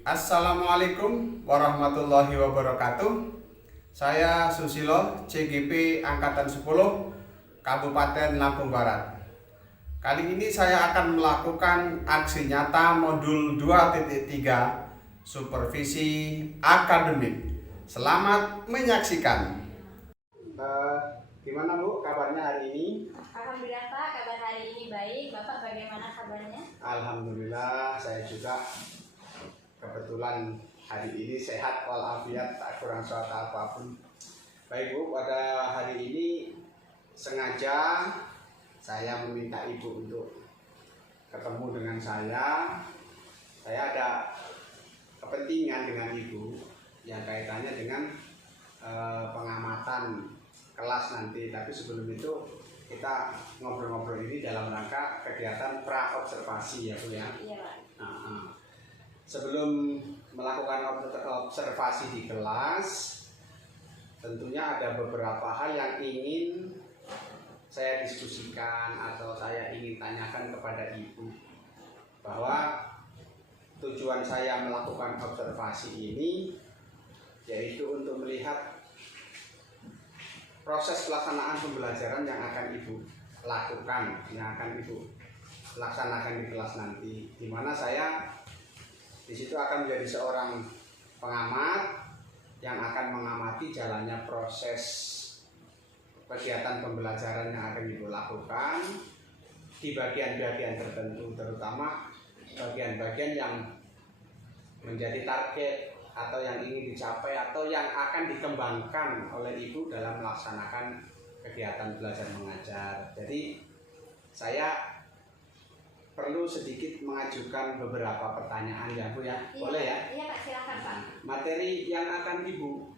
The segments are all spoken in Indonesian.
Assalamualaikum warahmatullahi wabarakatuh. Saya Susilo, CGP Angkatan 10, Kabupaten Lampung Barat. Kali ini saya akan melakukan aksi nyata modul 2.3 supervisi akademik. Selamat menyaksikan. Gimana Bu kabarnya hari ini? Alhamdulillah Pak, kabar hari ini baik. Bapak bagaimana kabarnya? Alhamdulillah, saya juga kebetulan hari ini sehat walafiat, tak kurang suatu apapun. Baik Bu, pada hari ini sengaja saya meminta Ibu untuk ketemu dengan saya. Saya ada kepentingan dengan Ibu yang kaitannya dengan pengamatan kelas nanti. Tapi sebelum itu kita ngobrol-ngobrol ini dalam rangka kegiatan pra observasi ya Bu ya. Iya Pak. Sebelum melakukan observasi di kelas, tentunya ada beberapa hal yang ingin saya diskusikan atau saya ingin tanyakan kepada Ibu, bahwa tujuan saya melakukan observasi ini yaitu untuk melihat proses pelaksanaan pembelajaran yang akan Ibu lakukan, yang akan Ibu laksanakan di kelas nanti, di mana saya di situ akan menjadi seorang pengamat yang akan mengamati jalannya proses kegiatan pembelajaran yang akan Ibu lakukan di bagian-bagian tertentu, terutama bagian-bagian yang menjadi target atau yang ingin dicapai atau yang akan dikembangkan oleh Ibu dalam melaksanakan kegiatan belajar mengajar. Jadi saya perlu sedikit mengajukan beberapa pertanyaan ya Bu ya, boleh ya? Iya Pak, silakan Pak. Materi yang akan Ibu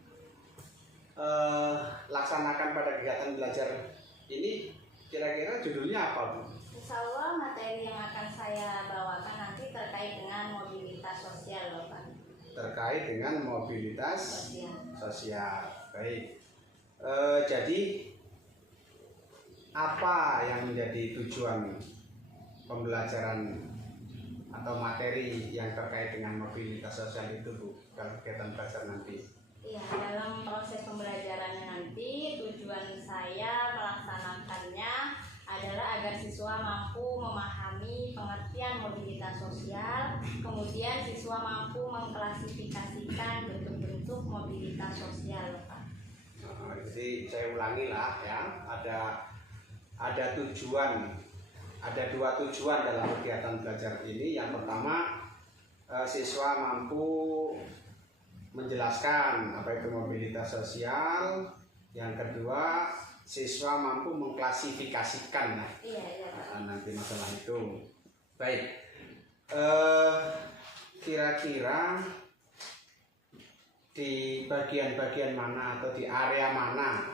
laksanakan pada kegiatan belajar ini kira-kira judulnya apa Bu? Insya Allah materi yang akan saya bawakan nanti terkait dengan mobilitas sosial Bapak. Terkait dengan mobilitas sosial. Baik. Jadi apa yang menjadi tujuan pembelajaran atau materi yang terkait dengan mobilitas sosial itu Bu dalam kegiatan belajar nanti? Iya, dalam proses pembelajarannya nanti tujuan saya melaksanakannya adalah agar siswa mampu memahami pengertian mobilitas sosial, kemudian siswa mampu mengklasifikasikan bentuk-bentuk mobilitas sosial Pak. Jadi saya ulangi lah ya, ada tujuan. Ada dua tujuan dalam kegiatan belajar ini. Yang pertama, siswa mampu menjelaskan apa itu mobilitas sosial. Yang kedua, siswa mampu mengklasifikasikan. Iya, Pak. Nanti masalah itu. Baik, kira-kira di bagian-bagian mana atau di area mana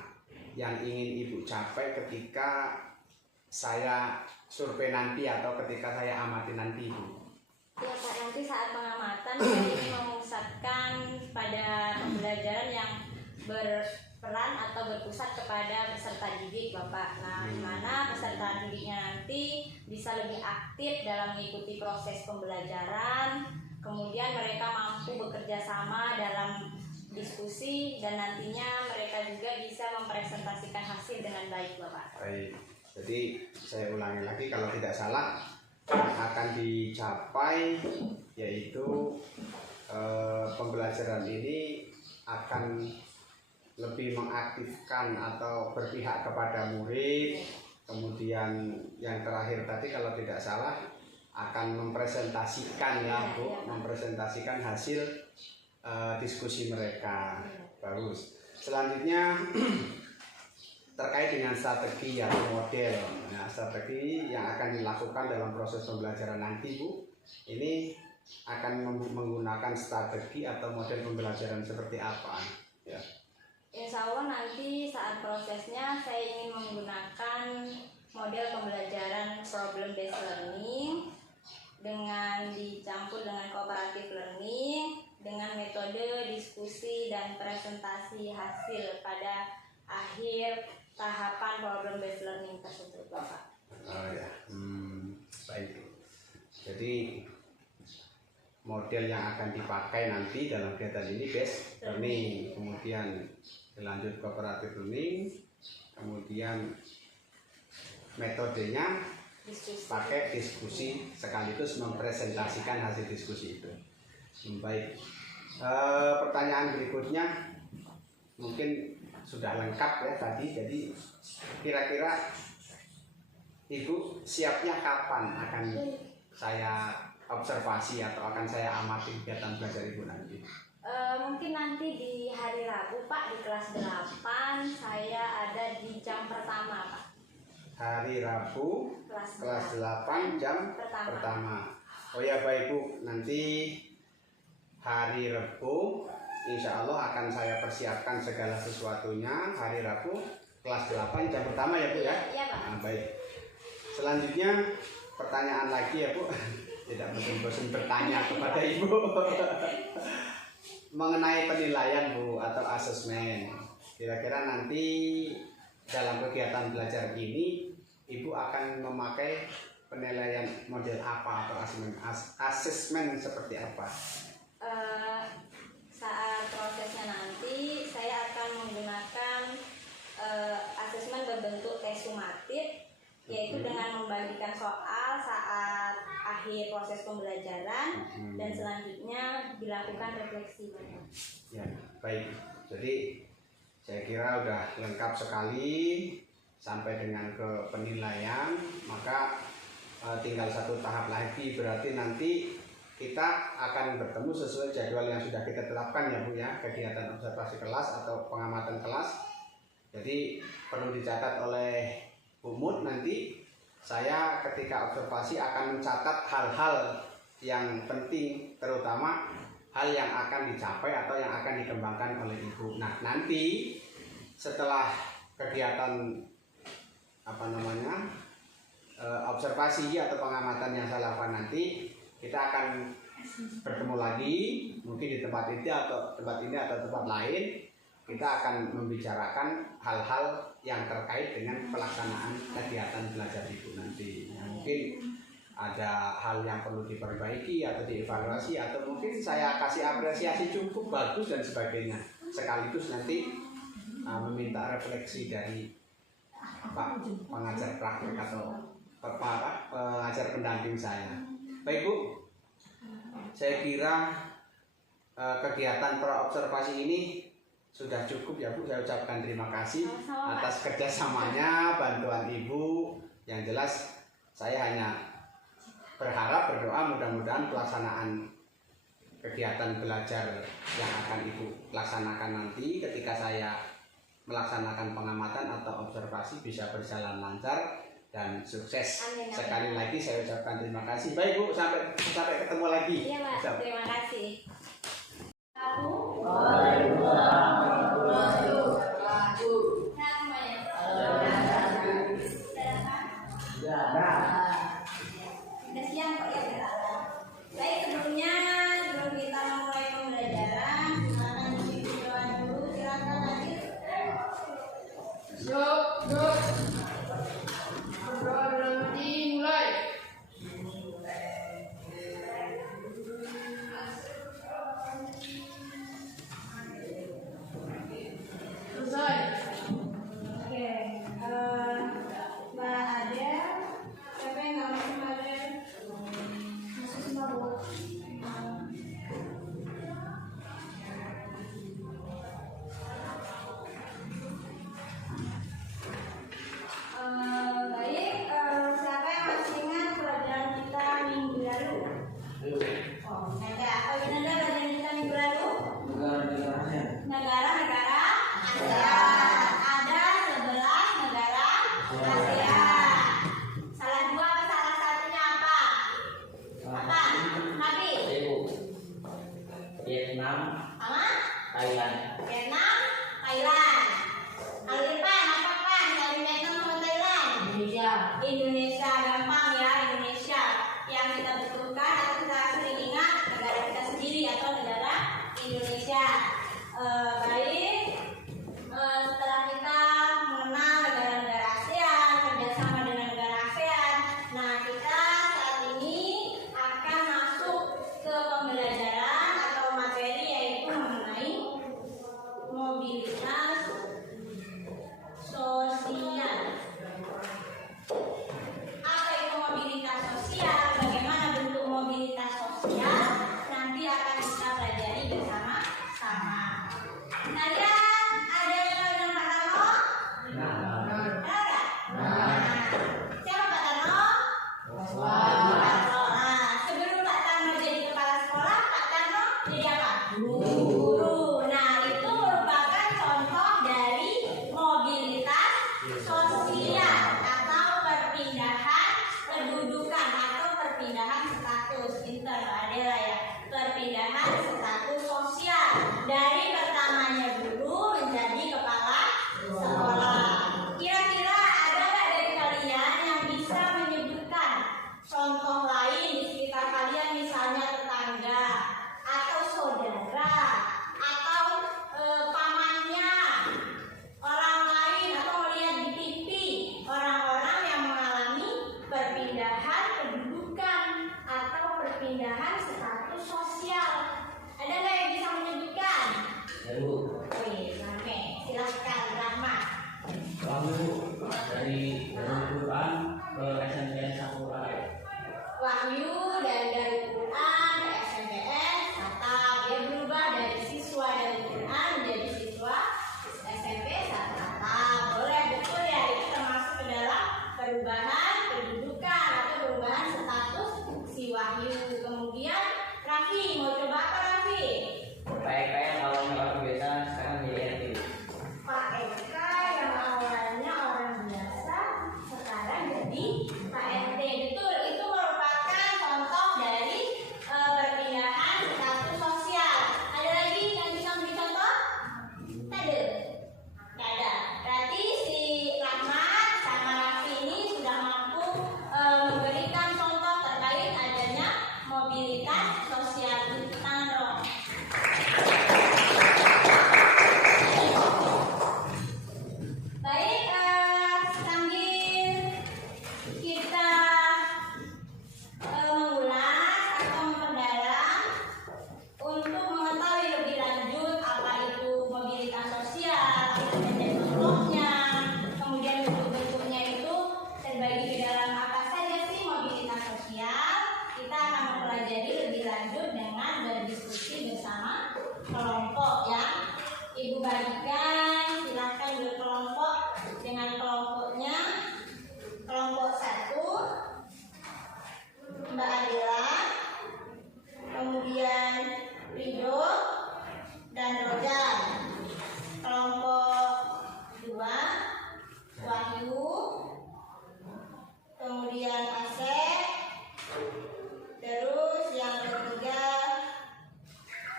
yang ingin Ibu capai ketika saya survei nanti atau ketika saya amati nanti Bu? Ya Pak, nanti saat pengamatan saya ingin memusatkan pada pembelajaran yang berperan atau berpusat kepada peserta didik Bapak. Nah, di mana peserta didiknya nanti bisa lebih aktif dalam mengikuti proses pembelajaran, kemudian mereka mampu bekerja sama dalam diskusi, dan nantinya mereka juga bisa mempresentasikan hasil dengan baik Bapak. Baik. Jadi saya ulangi lagi, kalau tidak salah yang akan dicapai yaitu pembelajaran ini akan lebih mengaktifkan atau berpihak kepada murid. Kemudian yang terakhir tadi kalau tidak salah akan mempresentasikan ya Bu, mempresentasikan hasil diskusi mereka. Bagus. Selanjutnya terkait dengan strategi atau model. Nah, strategi yang akan dilakukan dalam proses pembelajaran nanti Bu, ini akan menggunakan strategi atau model pembelajaran seperti apa ya? Insya Allah nanti saat prosesnya saya ingin menggunakan model pembelajaran problem based learning dengan dicampur dengan cooperative learning dengan metode diskusi dan presentasi hasil pada akhir tahapan problem based learning tersebut Bapak. Oh ya, baik. Jadi model model yang akan dipakai nanti dalam kegiatan ini base learning, kemudian dilanjut cooperative learning, kemudian metodenya pakai diskusi sekaligus mempresentasikan hasil diskusi itu. Baik, pertanyaan berikutnya mungkin sudah lengkap ya tadi. Jadi kira-kira Ibu siapnya kapan akan saya observasi atau akan saya amati kegiatan belajar Ibu nanti? Mungkin nanti di hari Rabu Pak, di kelas 8 saya ada di jam pertama Pak. Hari Rabu kelas 8 jam pertama. Oh ya baik Bu, nanti hari Rabu insya Allah akan saya persiapkan segala sesuatunya. Hari Rabu kelas 8 jam pertama ya Bu ya? Iya Pak. Nah, baik. Selanjutnya pertanyaan lagi ya Bu. Tidak bosan-bosan bertanya kepada Ibu mengenai penilaian Bu atau asesmen. Kira-kira nanti dalam kegiatan belajar ini Ibu akan memakai penilaian model apa atau asesmen seperti apa? Saat prosesnya nanti saya akan menggunakan asesmen berbentuk tes sumatif, yaitu dengan membagikan soal saat akhir proses pembelajaran dan selanjutnya dilakukan refleksi. Ya, baik. Jadi saya kira udah lengkap sekali sampai dengan ke penilaian, maka tinggal satu tahap lagi, berarti nanti kita akan bertemu sesuai jadwal yang sudah kita tetapkan ya Bu ya, kegiatan observasi kelas atau pengamatan kelas. Jadi perlu dicatat oleh Bu Mut, nanti saya ketika observasi akan mencatat hal-hal yang penting, terutama hal yang akan dicapai atau yang akan dikembangkan oleh Ibu. Nah, nanti setelah kegiatan observasi atau pengamatan yang saya lakukan nanti, kita akan bertemu lagi mungkin di tempat ini atau tempat lain. Kita akan membicarakan hal-hal yang terkait dengan pelaksanaan kegiatan belajar Ibu nanti. Ya, mungkin ada hal yang perlu diperbaiki atau dievaluasi, atau mungkin saya kasih apresiasi cukup bagus dan sebagainya. Sekaligus nanti meminta refleksi dari Pak pengajar praktek atau pengajar pendamping saya. Baik Bu, saya kira kegiatan pra-observasi ini sudah cukup ya Bu. Saya ucapkan terima kasih atas kerjasamanya, bantuan Ibu. Yang jelas saya hanya berharap, berdoa mudah-mudahan pelaksanaan kegiatan belajar yang akan Ibu laksanakan nanti ketika saya melaksanakan pengamatan atau observasi bisa berjalan lancar dan sukses. Amin, amin. Sekali lagi saya ucapkan terima kasih. Baik Bu, sampai ketemu lagi. Iya Pak, terima kasih. Udah siang Pak ya? Baik, sebelumnya sebelum kita memulai pembelajaran, silakan diisi doa dulu, silakan lanjut. Berdoa dalam hati, mulai. Selesai. Oke, Mbak Adel, siapa yang nggak masuk Mbak Adel? Masuk semua Bu. Wahyu dan dari Quran ke SMPN tetap dia berubah dari siswa dari Quran menjadi siswa SMP tetap boleh, betul ya, itu termasuk ke dalam perubahan kedudukan atau perubahan status si Wahyu. Kemudian Raffi, mau coba apa Raffi? Kayak kalau orang biasa sekarang jadi Pak Eka yang awalnya orang biasa sekarang jadi Pak RT. Betul, itu merupakan contoh dari perpindahan status sosial. Ada lagi yang bisa memberi contoh? Tak ada. Tak ada. Berarti si Rahmat sama Raffi ini sudah mampu memberikan contoh terkait adanya mobilitas sosial. Tangan dong. Baik, sambil kita mengulas atau memperdalam untuk mengetahui lebih lanjut apa itu mobilitas sosial, itu menjadi contohnya, kemudian bentuk-bentuknya itu terbagi ke dalam apa saja sih mobilitas sosial. Kita akan mempelajari lebih lanjut dengan berdiskusi bersama kelompok ya. Ibu bagikan, silakan berkelompok dengan kelompoknya. Kelompok 1 Mbak Adela, kemudian Rido dan Rodan. Kelompok 2 Wahyu, kemudian Asep, terus yang ketiga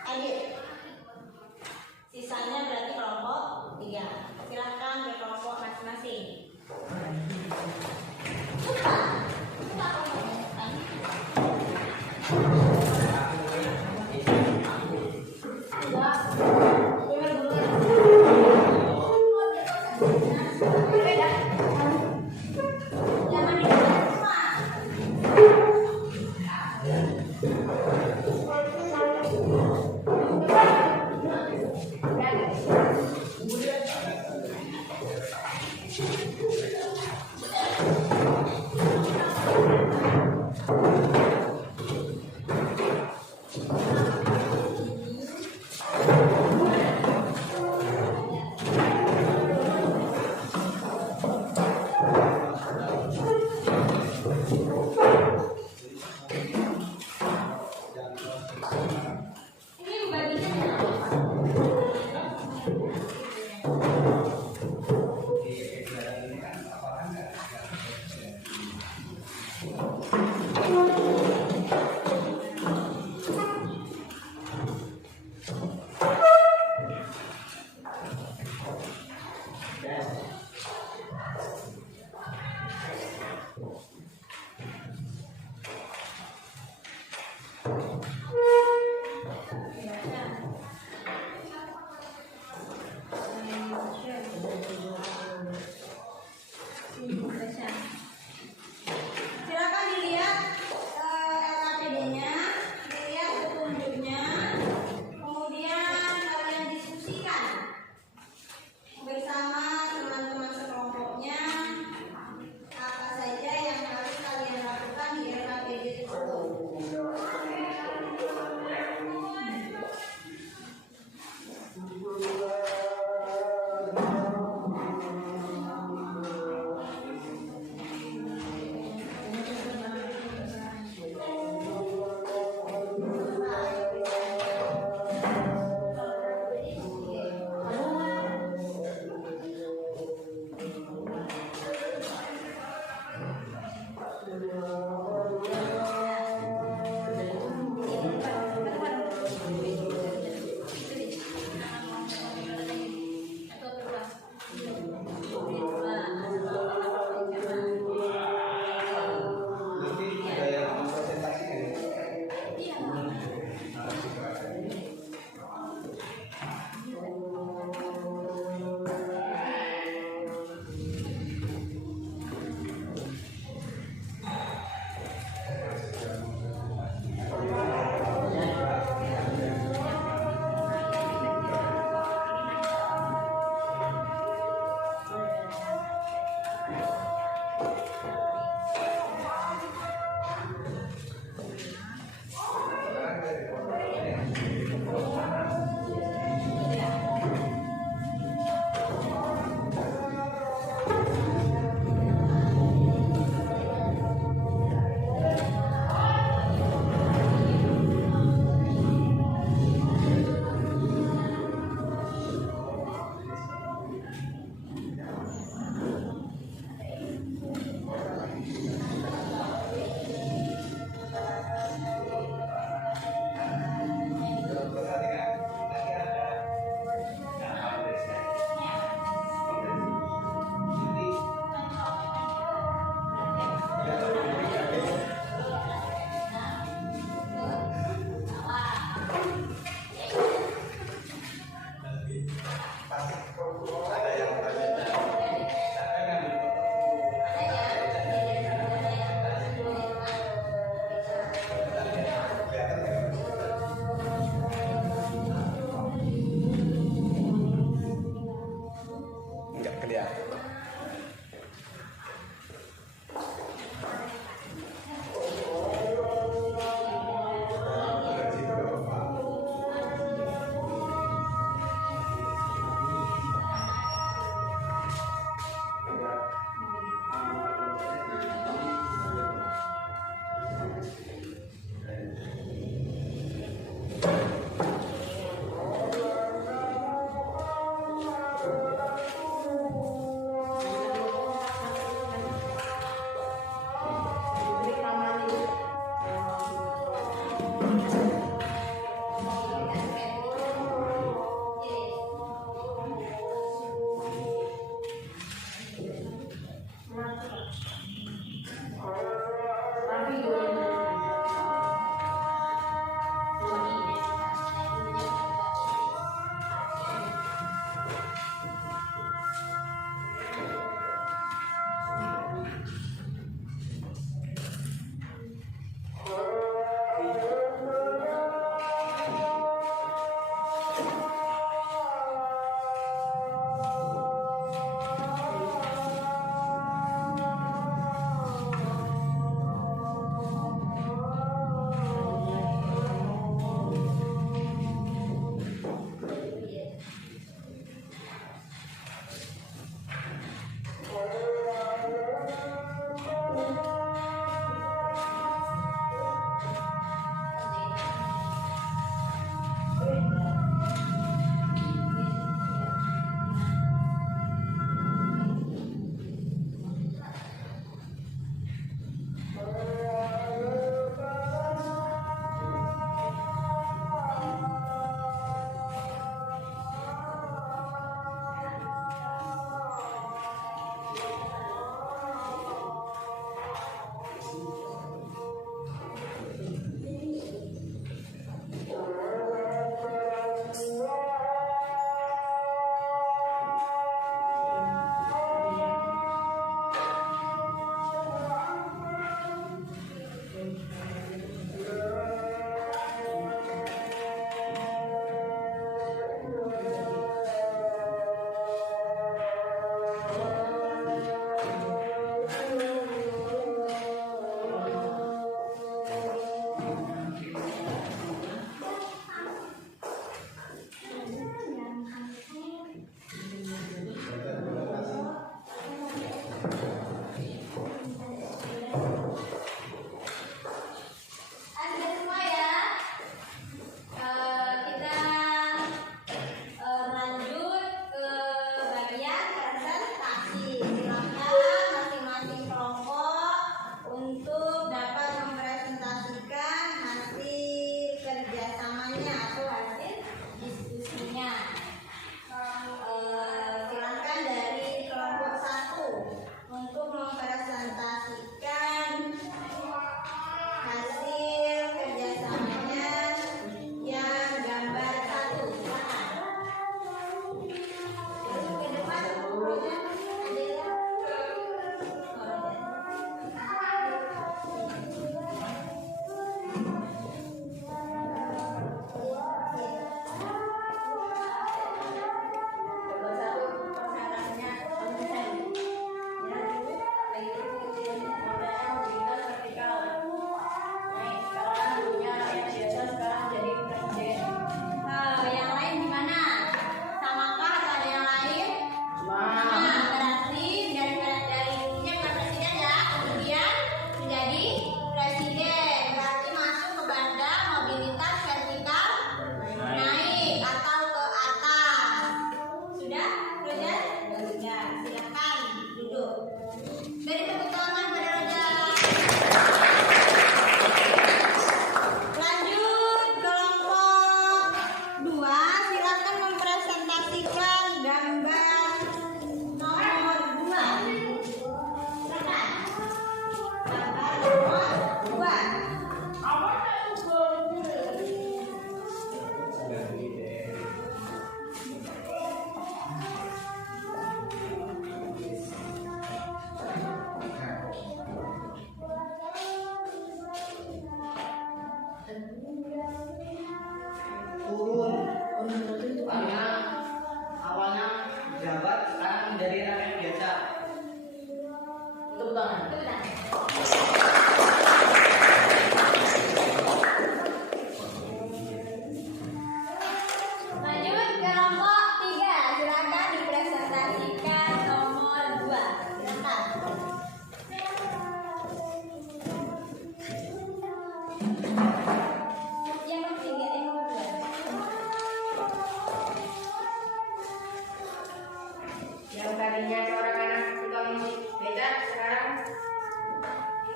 Adit. Sisanya berarti kelompok 3. Silakan berkelompok masing-masing. Suka kelompoknya kan? Enggak. Dengar dulu. Beda. Jangan didengar semua. Ini baginya silakan dilihat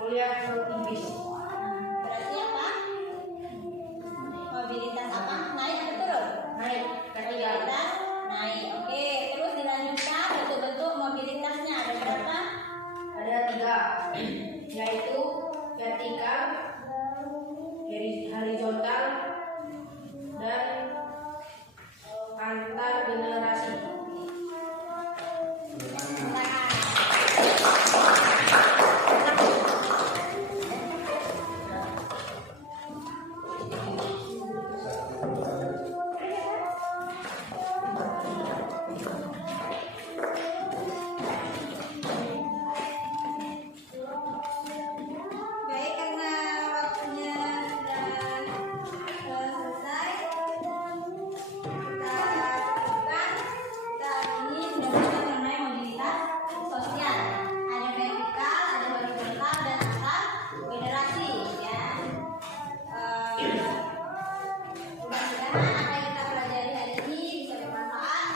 kuliah Inggris. Berarti apa? Mobilitas apa? Naik atau turun? Naik ketiga. Mobilitas naik. Oke, terus dilanjutkan bentuk-bentuk mobilitasnya ada berapa? Ada 3, yaitu vertikal, horizontal, dan antar generasi. Baik, karena waktunya sudah selesai, kita cukupkan. Kita ini sudah belajar mengenai mobilitas sosial. Ada vertikal, ada horizontal, dan antar generasi. Ya. Mudah-mudahan apa yang kita pelajari hari ini bisa bermanfaat.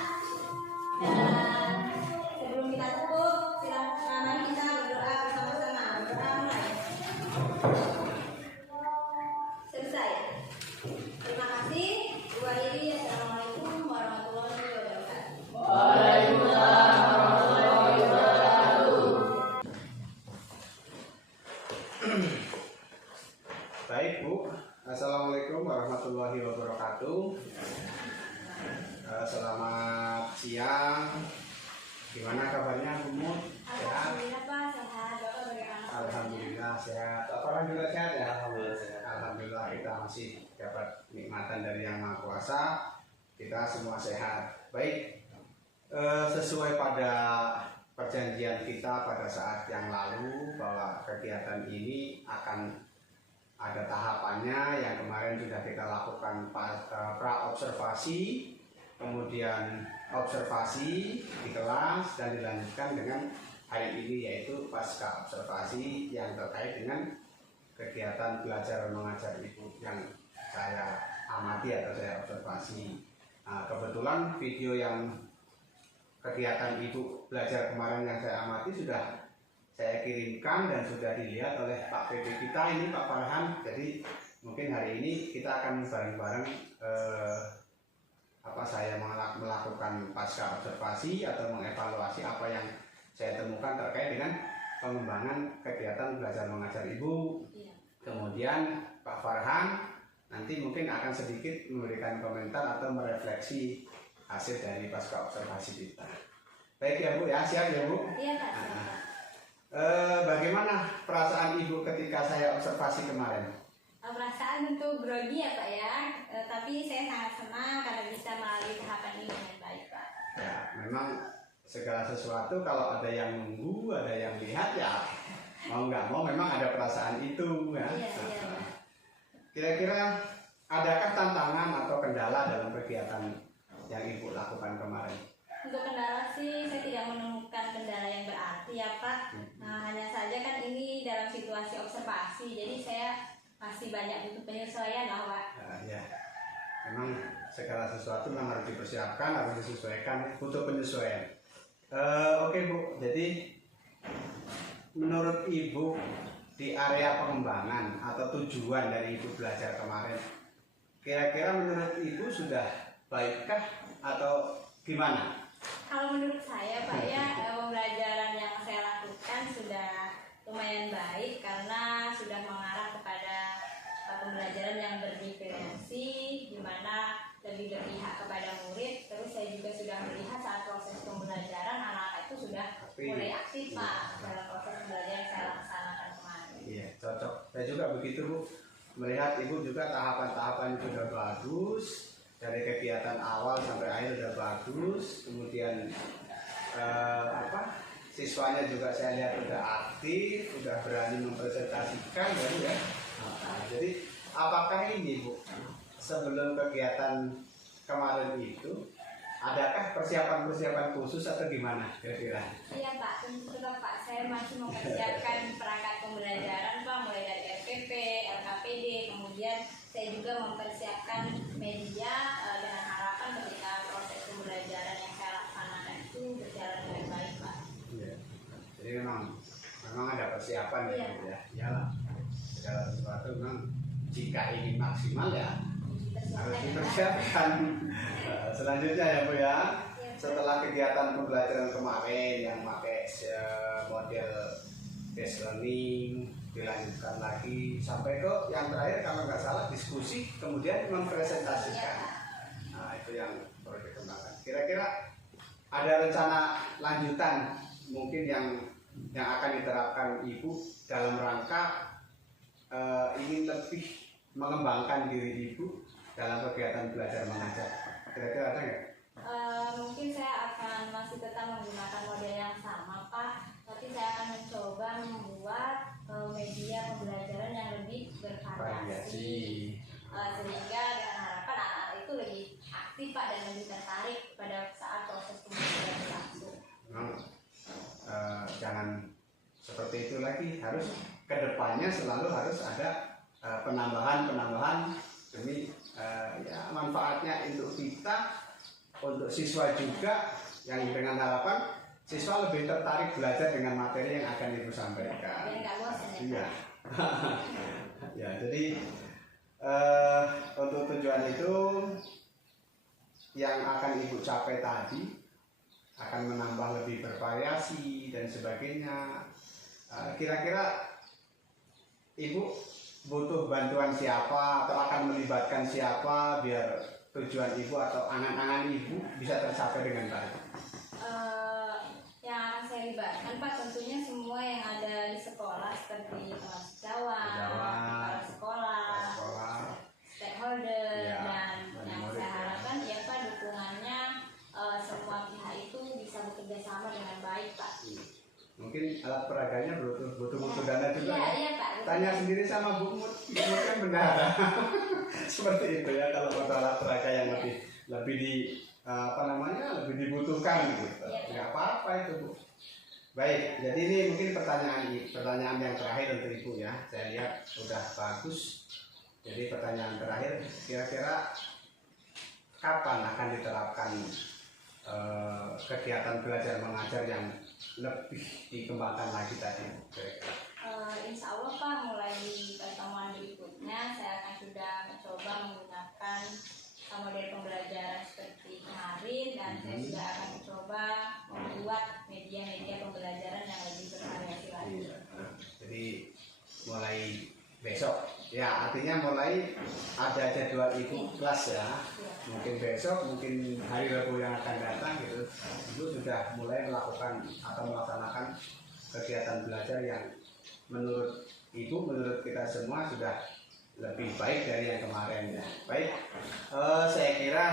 Dan sebelum kita tutup, silakan mari kita berdoa bersama-sama. Berdoa mulai. Selesai. Terima kasih. Bu Airi, assalamualaikum warahmatullahi wabarakatuh. Waalaikumsalam warahmatullahi wabarakatuh. Baik Bu, assalamualaikum warahmatullahi wabarakatuh. Selamat siang. Gimana kabarnya Bu Mut? Sehat? Alhamdulillah Pak, sehat. Bapak bagaimana? Alhamdulillah sehat. Apa juga sehat ya? Alhamdulillah sehat. Alhamdulillah kita masih dapat nikmatan dari Yang Maha Kuasa. Kita semua sehat. Baik, sesuai pada perjanjian kita pada saat yang lalu bahwa kegiatan ini akan ada tahapannya. Yang kemarin sudah kita lakukan pra observasi, kemudian observasi di kelas, dan dilanjutkan dengan hari ini yaitu pasca observasi yang terkait dengan kegiatan belajar mengajar Ibu yang saya amati atau saya observasi. Nah, kebetulan video yang kegiatan Ibu belajar kemarin yang saya amati sudah saya kirimkan dan sudah dilihat oleh Pak PP kita ini, Pak Farhan. Jadi mungkin hari ini kita akan bareng-bareng saya melakukan pasca observasi atau mengevaluasi apa yang saya temukan terkait dengan pengembangan kegiatan belajar mengajar Ibu. Iya. Kemudian Pak Farhan nanti mungkin akan sedikit memberikan komentar atau merefleksi hasil dari pasca observasi kita. Baik ya Bu ya, siap ya Bu? Iya Pak. Bagaimana perasaan Ibu ketika saya observasi kemarin? Perasaan tentu grogi ya Pak ya, tapi saya sangat senang karena bisa melalui tahapan ini dengan baik Pak. Ya, memang segala sesuatu kalau ada yang nunggu, ada yang lihat ya mau nggak mau memang ada perasaan itu ya. Iya, iya. Kira-kira adakah tantangan atau kendala dalam kegiatan yang Ibu lakukan kemarin? Untuk kendala sih saya tidak menemukan kendala yang berarti ya Pak. Nah, hanya saja kan ini dalam situasi observasi, jadi saya masih banyak butuh penyesuaian lah Pak. Ya, memang segala sesuatu memang harus dipersiapkan, harus disesuaikan, butuh penyesuaian. Oke Bu, jadi menurut Ibu di area pengembangan atau tujuan dari Ibu belajar kemarin, kira-kira menurut Ibu sudah baikkah atau gimana? Kalau menurut saya Pak ya, pembelajaran yang saya lakukan sudah lumayan baik karena sudah mengarah kepada pembelajaran yang berdiferensi, di mana lebih berpihak kepada murid. Terus saya juga sudah melihat saat proses pembelajaran anak-anak itu sudah mulai aktif Pak dalam proses pembelajaran yang saya laksanakan kemarin. Iya, cocok. Saya juga begitu Bu. Melihat Ibu juga tahapan-tahapan sudah bagus, dari kegiatan awal sampai akhir sudah bagus. Kemudian siswanya juga saya lihat sudah aktif, sudah berani mempresentasikan ya. Nah, jadi apakah ini Bu, sebelum kegiatan kemarin itu adakah persiapan-persiapan khusus atau gimana kira-kira? Iya Pak, tentu Pak, saya masih mempersiapkan perangkat pembelajaran Pak, mulai dari RPP, LKPD, kemudian saya juga mempersiapkan media dengan harapan ketika proses pembelajaran yang saya laksanakan itu berjalan dengan baik Pak. Iya. Jadi memang memang ada persiapan Iya. gitu ya. Iyalah, segala sesuatu memang jika ingin maksimal ya harus dipersiapkan. Selanjutnya ya Bu ya, setelah kegiatan pembelajaran kemarin yang pakai model based learning, dilanjutkan lagi sampai ke yang terakhir kalau nggak salah diskusi, kemudian mempresentasikan. Nah itu yang perlu dikembangkan. Kira-kira ada rencana lanjutan mungkin yang akan diterapkan Ibu dalam rangka ingin lebih mengembangkan diri Ibu dalam kegiatan belajar mengajar. Kira-kira ada nggak? Mungkin saya akan masih tetap menggunakan model yang sama Pak, tapi saya akan mencoba membuat media pembelajaran yang lebih bervariasi, sehingga dengan harapan anak-anak itu lebih aktif Pak dan lebih tertarik pada saat proses pembelajaran berlangsung. Jangan seperti itu lagi, harus kedepannya selalu harus ada penambahan demi ya manfaatnya untuk kita, untuk siswa juga, yang dengan harapan siswa lebih tertarik belajar dengan materi yang akan Ibu sampaikan. Biar nggak bosan ya Iya. Ya, jadi untuk tujuan itu yang akan Ibu capai tadi akan menambah lebih bervariasi dan sebagainya. Kira-kira Ibu butuh bantuan siapa atau akan melibatkan siapa biar tujuan Ibu atau angan-angan Ibu bisa tercapai dengan baik? Yang akan saya libatkan Pak tentunya semua yang ada di sekolah seperti sejawat, kepala sekolah, stakeholder, Ya, dan yang murid, saya ya. harapkan ya Pak dukungannya semua pihak itu bisa bekerja sama dengan baik Pak. Mungkin alat peraganya butuh dana juga. Iya, Ya? iya Pak. Tanya sendiri sama Bu Mut, Bu Mut kan bendahara. Seperti itu ya, kalau butuh alat peraga yang lebih lebih dibutuhkan gitu. Iya. Nggak apa-apa itu Bu. Baik, jadi ini mungkin pertanyaan yang terakhir untuk Ibu ya. Saya lihat sudah bagus. Jadi pertanyaan terakhir, kira-kira kapan akan diterapkan kegiatan belajar mengajar yang lebih dikembangkan lagi tadi? Insya Allah Pak, mulai di pertemuan berikutnya saya akan sudah mencoba menggunakan model pembelajaran seperti kemarin, dan saya sudah akan mencoba membuat media-media pembelajaran yang lebih bervariasi lagi. Iya. Jadi mulai besok ya, artinya mulai ada jadwal Ibu kelas ya. Mungkin besok, mungkin hari Rabu yang akan datang gitu, Ibu sudah mulai melakukan atau melaksanakan kegiatan belajar yang menurut Ibu, menurut kita semua sudah lebih baik dari yang kemarin ya. Baik, saya kira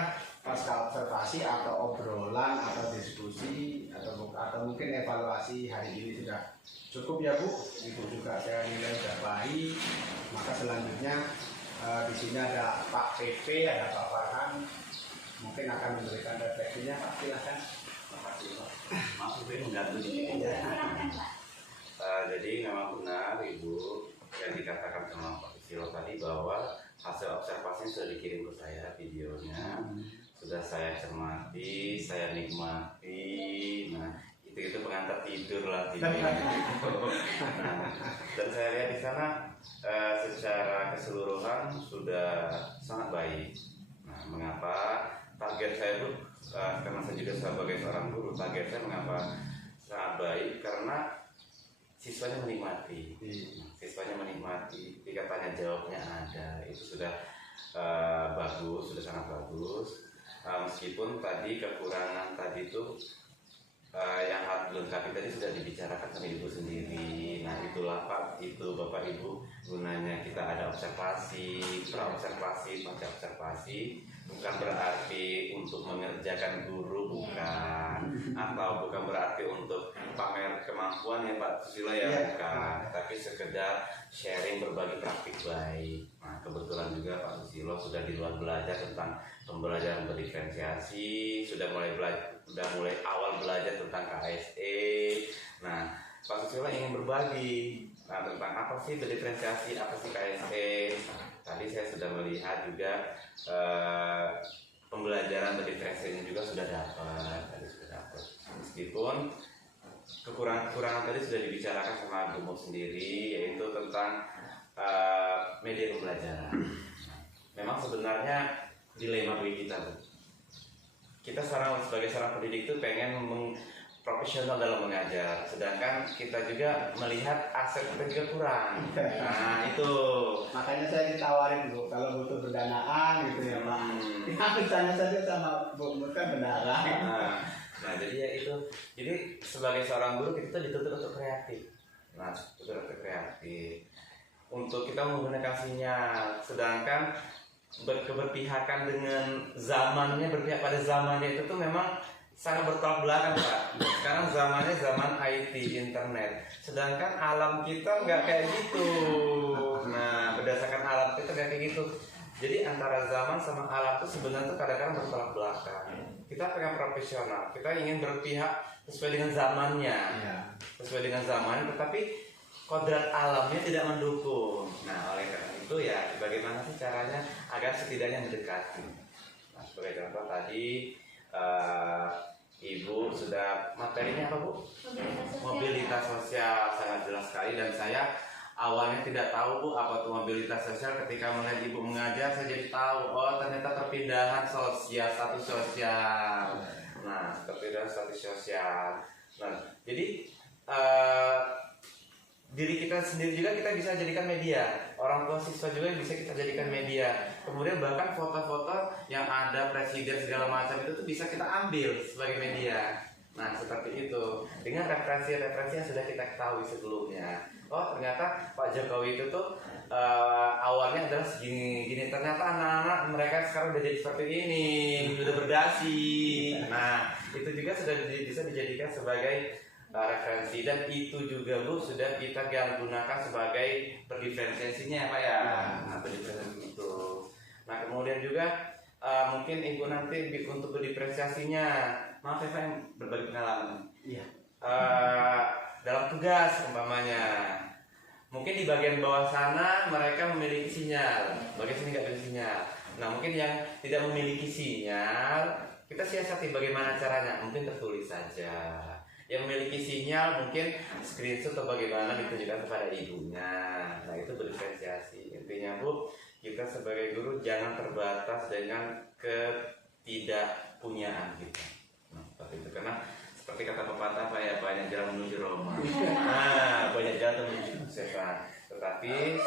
pasca observasi atau obrolan atau diskusi atau mungkin evaluasi hari ini sudah cukup ya Bu. Ibu juga saya nilai sudah baik. Maka selanjutnya di sini ada Pak PP, ada Pak Farhan, mungkin akan memberikan refleksinya. Pak, silakan. Makasih Pak. Maaf Ibu mengganggu Iya, sedikit ya. silakan Pak. Jadi memang benar Ibu yang dikatakan sama Pak Susilo tadi bahwa hasil observasi sudah dikirim ke saya videonya, sudah saya cermati, saya nikmati. Nah itu pengantar tidur lah videonya. Nah, dan saya lihat di sana secara keseluruhan sudah sangat baik. Nah, mengapa target saya itu karena saya juga sebagai seorang guru, target saya mengapa sangat baik karena siswanya menikmati, ketika tanya jawabnya ada, itu sudah bagus, sudah sangat bagus. Meskipun tadi kekurangan tadi itu yang harus dilengkapi tadi sudah dibicarakan sama Ibu sendiri. Nah itulah Pak, itu Bapak Ibu gunanya kita ada observasi, pra-observasi, pasca observasi. Bukan berarti untuk mengerjakan guru, bukan, atau bukan berarti untuk pamer kemampuan ya Pak Susilo ya, bukan, tapi sekedar sharing, berbagi praktik baik. Nah kebetulan juga Pak Susilo sudah di luar belajar tentang pembelajaran berdiferensiasi, sudah mulai awal belajar tentang KSE. Nah Pak Susilo ingin berbagi tentang apa sih berdiferensiasi, apa sih KSE. Tadi saya sudah melihat juga pembelajaran berdiferensiasi juga sudah dapat, meskipun kekurangan-kekurangan tadi sudah dibicarakan sama Bu Mo sendiri, yaitu tentang media pembelajaran. Memang sebenarnya dilema bagi kita, Bu. Kita sebagai seorang pendidik itu pengen profesional dalam mengajar, sedangkan kita juga melihat aset kita juga kurang. Nah itu Makanya saya ditawarin Bu, kalau butuh pendanaan gitu ya Pak. Aku tanya saja sama Bu Mut kan bendara. nah jadi ya itu. Jadi sebagai seorang guru kita dituntut untuk kreatif. Nah, untuk kreatif. Untuk kita menggunakan sinyal, sedangkan keberpihakan dengan zamannya, berpihak pada zamannya itu tuh memang sangat bertolak belakang Pak. Sekarang zamannya zaman IT, internet, sedangkan alam kita nggak kayak gitu. Nah, berdasarkan alam kita nggak kayak gitu. Jadi antara zaman sama alam itu sebenarnya tuh kadang-kadang bertolak belakang. Kita pengen profesional, kita ingin berpihak sesuai dengan zamannya, sesuai dengan zamannya, tetapi kodrat alamnya tidak mendukung. Nah, oleh karena itu ya, bagaimana sih caranya agar setidaknya mendekati. Nah, sebagai contoh tadi Ibu sudah materinya apa Bu? Mobilitas sosial sangat jelas sekali, dan saya awalnya tidak tahu Bu apa tuh mobilitas sosial. Ketika melihat Ibu mengajar saya jadi tahu, oh ternyata perpindahan sosial, status sosial. Nah, perpindahan status sosial. Nah, jadi diri kita sendiri juga kita bisa jadikan media, orang tua siswa juga bisa kita jadikan media. Kemudian bahkan foto-foto yang ada presiden segala macam itu tuh bisa kita ambil sebagai media. Nah seperti itu, dengan referensi-referensi yang sudah kita ketahui sebelumnya. Oh ternyata Pak Jokowi itu tuh awalnya adalah segini-gini, ternyata anak-anak mereka sekarang udah jadi seperti ini, udah berdasi. Nah itu juga sudah bisa dijadikan sebagai referensi, dan itu juga Bu sudah kita gunakan sebagai berdiferensiasinya ya Pak ya. Nah berdiferensiasi itu. Nah kemudian juga mungkin Ibu nanti untuk berdiferensiasinya, maaf ya Pak yang berbagi pengalaman. Iya. Dalam tugas umpamanya, mungkin di bagian bawah sana mereka memiliki sinyal, bagian sini nggak ada sinyal. Nah mungkin yang tidak memiliki sinyal, kita siasati bagaimana caranya, mungkin tertulis saja. Yang memiliki sinyal mungkin screenshot atau bagaimana ditunjukkan kepada ibunya. Nah itu berdiferensiasi. Intinya Bu, kita sebagai guru jangan terbatas dengan ketidakpunyaan kita. Nah seperti itu, karena seperti kata pepatah Pak ya, banyak jalan menuju Roma. Nah banyak jalan menuju sukses. Tetapi yang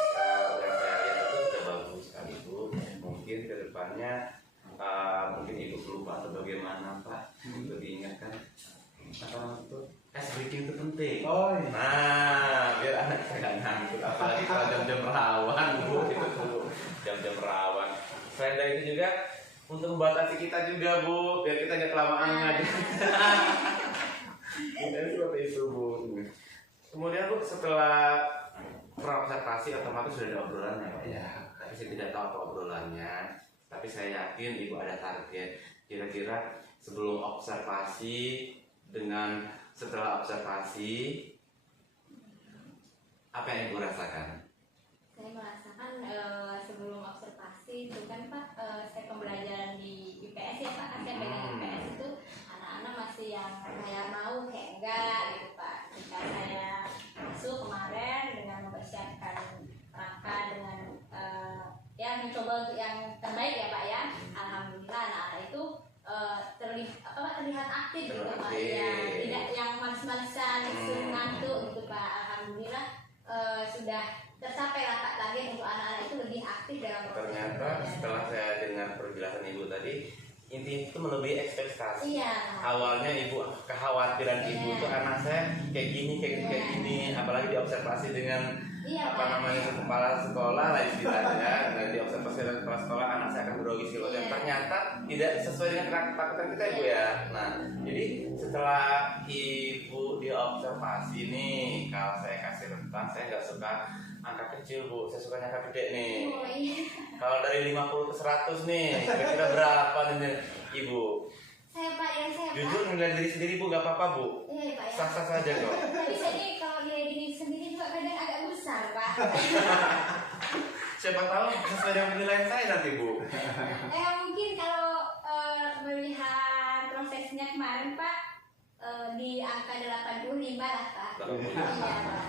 saya lihat itu sudah bagus sekali Bu. Mungkin kedepannya mungkin Ibu lupa atau bagaimana Pak, untuk diingatkan apa itu briefing itu penting. Oh iya. Nah, biar anak saya nggak nganggur, apalagi kalau jam-jam rawan Bu, itu tuh jam-jam rawan. Selain dari itu juga untuk membatasi kita juga Bu, biar kita nggak kelamaan ngaji. Ini seperti itu Bu. Kemudian Bu, setelah observasi otomatis sudah ada obrolannya Pak ya. Tapi saya tidak tahu apa obrolannya, tapi saya yakin Ibu ada target. Kira-kira sebelum observasi dengan setelah observasi, apa yang Ibu rasakan? Saya merasakan sebelum observasi itu kan Pak, saya pembelajaran di IPS ya Pak, saya pegang IPS itu anak-anak masih yang kayak mau kayak enggak gitu Pak. Ketika saya masuk kemarin dengan mempersiapkan rangka dengan ya mencoba untuk yang terbaik ya Pak ya, alhamdulillah anak-anak itu terlihat aktif gitu Pak ya, tidak yang malas-malasan, ngantuk gitu Pak. Alhamdulillah sudah tercapai lah Pak target untuk anak-anak itu lebih aktif dalam proses. Ternyata setelah saya dengar penjelasan Ibu tadi, intinya itu melebihi ekspektasi. Iya. Awalnya Ibu kekhawatiran Ibu tuh anak saya kayak gini, kayak gini, apalagi diobservasi dengan namanya kepala sekolah lah istilahnya. Dan diobservasi dengan kepala sekolah, anak saya akan grogi segala macam. Ternyata tidak sesuai dengan ketakutan kita Ibu ya. Nah, jadi setelah Ibu diobservasi nih, kalau saya kasih rentang, saya nggak suka angka kecil Bu, saya suka angka gede nih. Kalau dari 50 ke 100 nih, kira-kira berapa nih Ibu? Saya Pak ya, saya Jujur nilai diri sendiri Bu, gak apa-apa Bu. Iya Pak ya. Sah-sah saja kok. Tapi saya ini kalau nilai diri sendiri juga kadang agak besar Pak. Siapa tahu sesuai dengan penilaian saya nanti Bu. Mungkin kalau melihat prosesnya kemarin Pak, di angka 85 lah Pak. 85. Iya Pak.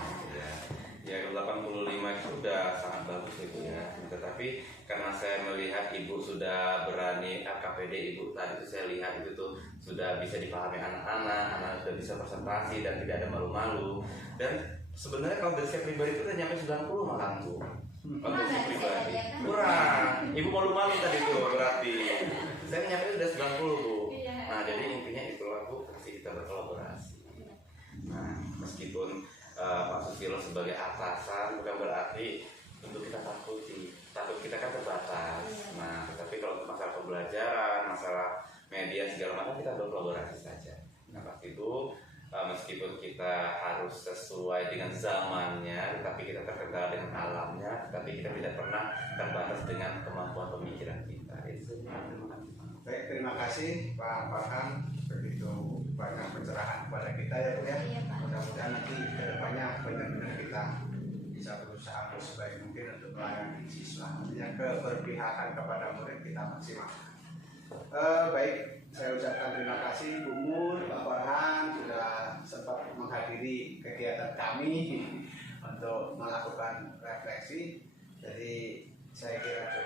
Ya, 85 itu sudah sangat bagus Ibu ya. Tetapi karena saya melihat Ibu sudah berani KPD Ibu tadi itu saya lihat itu tuh sudah bisa dipahami anak-anak, anak sudah bisa presentasi dan tidak ada malu-malu. Dan sebenarnya kalau dari saya pribadi itu udah nyampe 90 malah Bu. Untuk saya pribadi. Kurang. Ibu malu-malu tadi tuh berarti. Saya nyampe udah 90 Bu. Nah, jadi intinya itulah Bu, pasti kita berkolaborasi. Nah, meskipun Pak Susilo sebagai atasan bukan berarti untuk kita takuti. Takut kita kan terbatas. Nah, tetapi kalau untuk masalah pembelajaran, masalah media segala macam kita berkolaborasi saja. Nah, pasti Bu, meskipun kita harus sesuai dengan zamannya, tetapi kita terkendala dengan alamnya, tetapi kita tidak pernah terbatas dengan kemampuan pemikiran kita. Itu terima kasih. Baik, terima kasih Pak Farhan, begitu banyak pencerahan kepada kita ya Bu ya. Iya, Pak. Mudah-mudahan nanti kedepannya benar-benar kita bisa berusaha sebaik mungkin untuk melayani siswa. Artinya keberpihakan kepada murid kita maksimal. Baik, saya ucapkan terima kasih Bu Mur, Pak Farhan sudah sempat menghadiri kegiatan kami untuk melakukan refleksi. Jadi saya kira